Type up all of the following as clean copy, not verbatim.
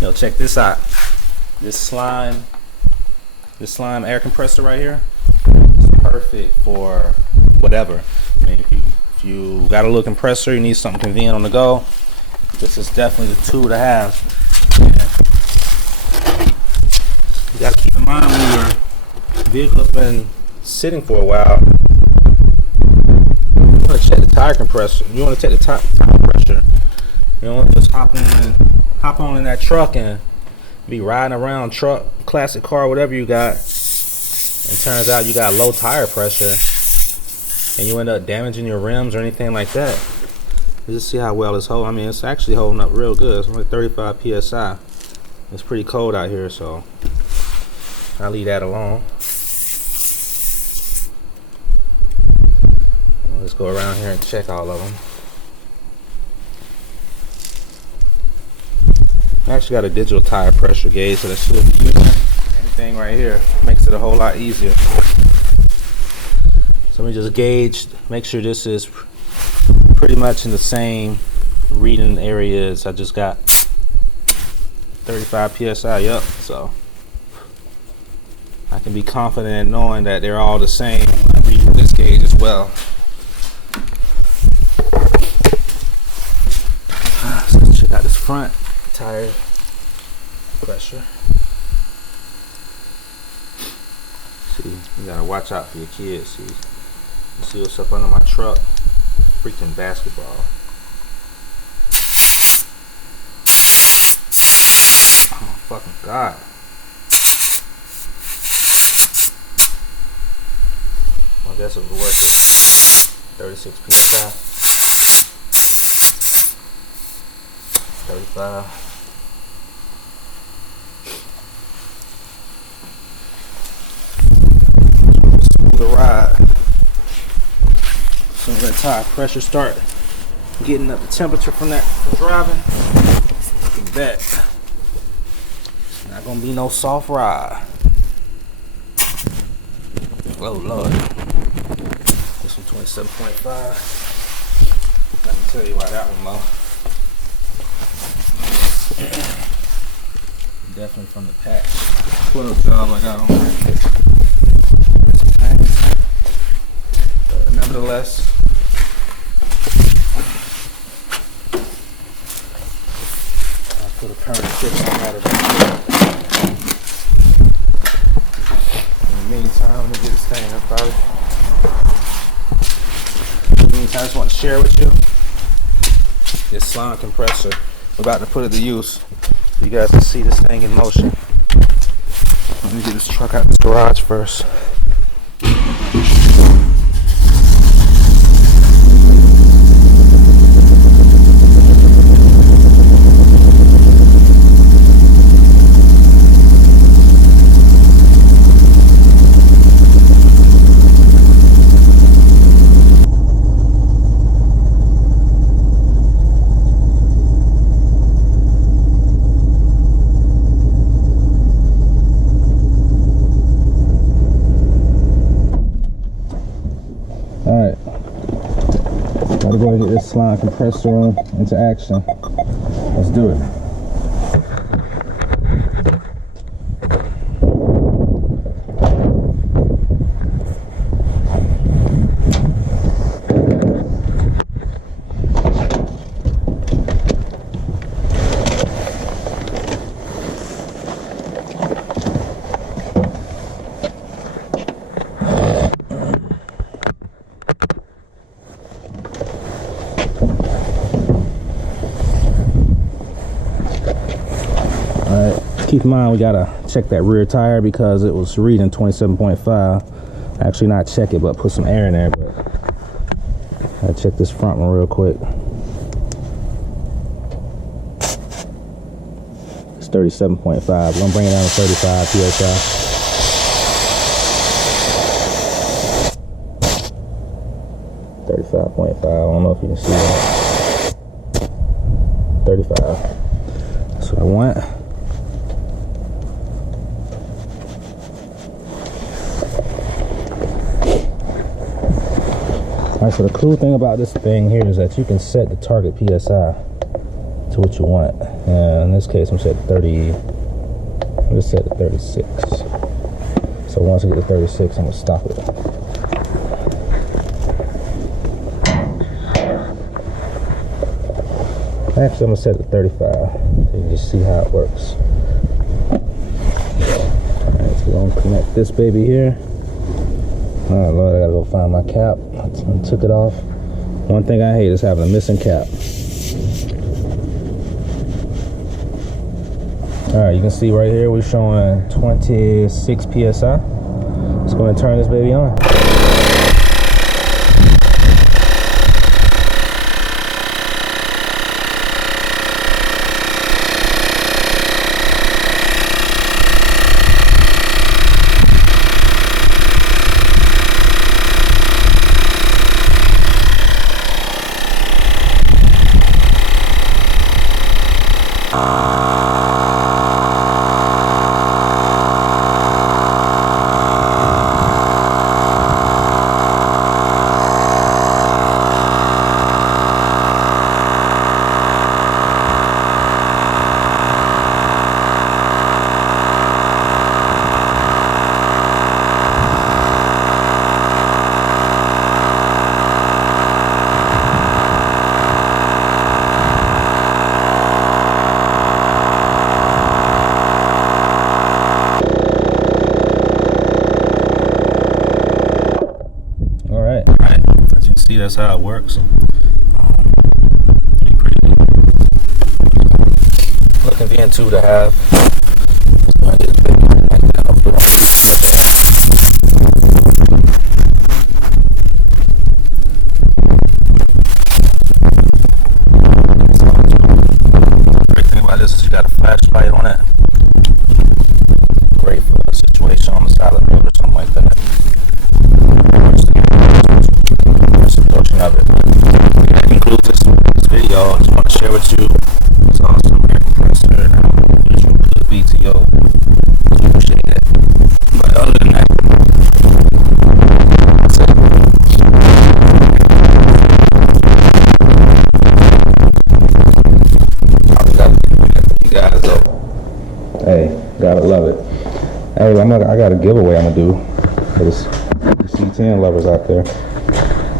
Yo, check this out. This slime air compressor right here is perfect for whatever. I mean, if you got a little compressor, you need something convenient on the go, this is definitely the tool to have. And you gotta keep in mind when your vehicle has been sitting for a while, you want to check the tire compressor. You want to check the tire pressure. You don't want to just hop on in that truck and be riding around truck, classic car, whatever you got, and turns out you got low tire pressure and you end up damaging your rims or anything like that. You just see how well it's holding. I mean, it's actually holding up real good. It's only 35 psi. It's pretty cold out here, so I'll leave that alone. Let's go around here and check all of them. I actually got a digital tire pressure gauge, so that should be using anything right here. Makes it a whole lot easier. So let me just gauge, make sure this is pretty much in the same reading areas. I just got 35 psi, yep. So I can be confident knowing that they're all the same when I read this gauge as well. So let's check out this front tire pressure. See, you gotta watch out for your kids. See, you see what's up under my truck? Freaking basketball. Oh fucking god. Well, I guess it was worth it. 36 psi. 35. Smooth ride. So that tire pressure start getting up the temperature from driving. Look at that. It's not gonna be no soft ride. Oh Lord. This one 27.5. Let me tell you why that one low. Definitely from the patch. What up, job I got on there. But nevertheless, I'll put a current fix on that eventually. In the meantime, let me get this thing up probably. In the meantime, I just want to share with you this slime compressor. We're about to put it to use. You guys can see this thing in motion. Let me get this truck out of this garage first. Gotta go and get this slime compressor into action. Let's do it. Keep in mind we gotta check that rear tire because it was reading 27.5. Actually not check it, but put some air in there. But I check this front one real quick. It's 37.5. We're gonna bring it down to 35 psi. .5. I don't know if you can see that. 35. That's what I want. Alright, so the cool thing about this thing here is that you can set the target PSI. to what you want. And in this case, I'm set to 30. I'm just set to 36. So once I get to 36, I'm gonna stop it. Actually, I'm gonna set it to 35. So you can just see how it works. Alright, so we're gonna connect this baby here. Oh Lord, I gotta go find my cap. I took it off. One thing I hate is having a missing cap. Alright, you can see right here we're showing 26 PSI. Let's go ahead and turn this baby on. That's how it works. Pretty convenient too to have. Just gonna get this baby connected down the floor. Great thing about this is you got a flashlight on it. Great for a situation on the side of the road or something like that. Of it. That concludes this video. I just want to share with you it's awesome air compressor and how useful it could be to your appreciate it. But other than that, that's it. You guys though. Hey, gotta love it. Hey, I got a giveaway I'm gonna do for the C10 lovers out there.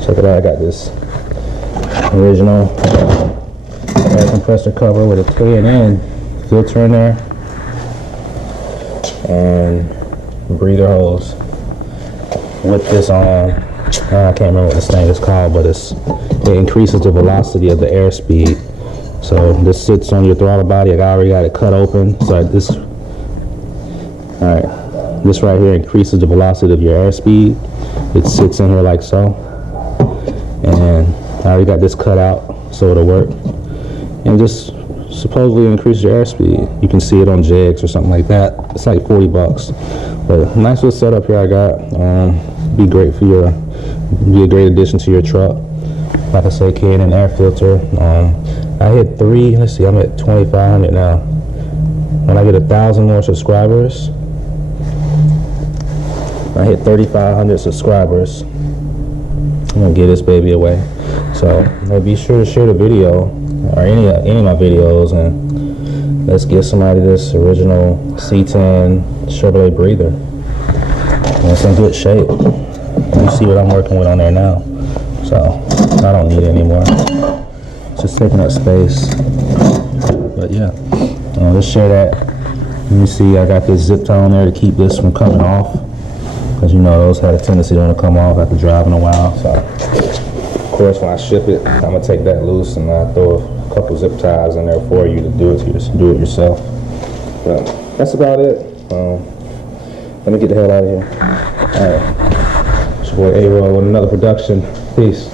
Check it out, I got this original air compressor cover with a K&N filter in there and breather hose with this on. I can't remember what this thing is called, but it increases the velocity of the airspeed. So this sits on your throttle body. I already got it cut open. So this right here increases the velocity of your airspeed. It sits in here like so. And I already got this cut out so it'll work, and just supposedly increase your airspeed. You can see it on Jegs or something like that. It's like $40, but nice little setup here I got. Be great for be a great addition to your truck. Like I say, K&N air filter. I hit 3. Let's see, I'm at 2,500 now. When I get 1,000 more subscribers, I hit 3,500 subscribers. I'm gonna give this baby away. So be sure to share the video or any of my videos, and let's get somebody this original C10 Chevrolet breather. And it's in good shape. You see what I'm working with on there now. So I don't need it anymore. It's just taking up space. But yeah, let's share that. Let me see, I got this zip tie on there to keep this from coming off. Because you know those had a tendency to want to come off after driving a while. So of course when I ship it, I'm gonna take that loose and I throw a couple zip ties in there for you to do it yourself. But that's about it. Let me get the hell out of here. All right, it's your boy A-Roll with another production. Peace.